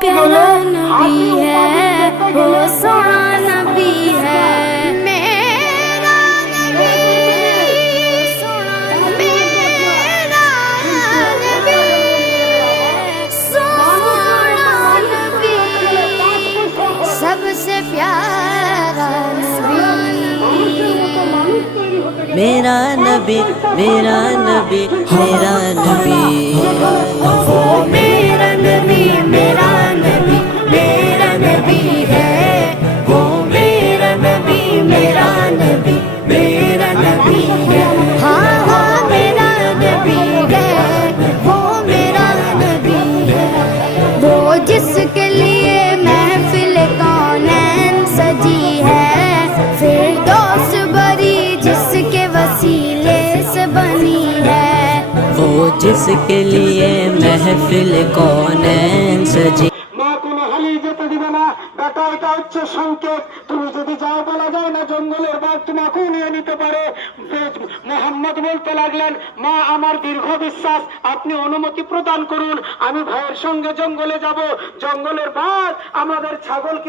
प्यारा नबी है, वो सोना नबी है, मेरा नबी, मेरा नबी, सोना नबी, सबसे प्यारा नबी, मेरा नबी, मेरा नबी, मेरा नबी, वो मेरा नबी, मेरा नबी, मेरा नबी है, वो मेरा नबी, मेरा नबी, मेरा नबी है, हाँ हाँ मेरा नबी है, वो मेरा नबी है, वो जिसके लिए महफिल कौनैन सजी है, फिरदौस बरी जिसके वसीले से बनी है, वो जिसके लिए महफिल कौनैन सजी। মা কোনো হালি যেতে দিবে না, বেটা এটা হচ্ছে সংকেত, তুমি যদি যাও বলা যায় না জঙ্গলের বাঘ তোমাকেও নিয়ে নিতে পারে। মোহাম্মদ বলতে লাগলেন, মা আমার দীর্ঘ বিশ্বাস, আপনি অনুমতি প্রদান করুন, আমি ভাইয়ের সঙ্গে জঙ্গলে যাব, জঙ্গলের বাঘ আমাদের ছাগলকে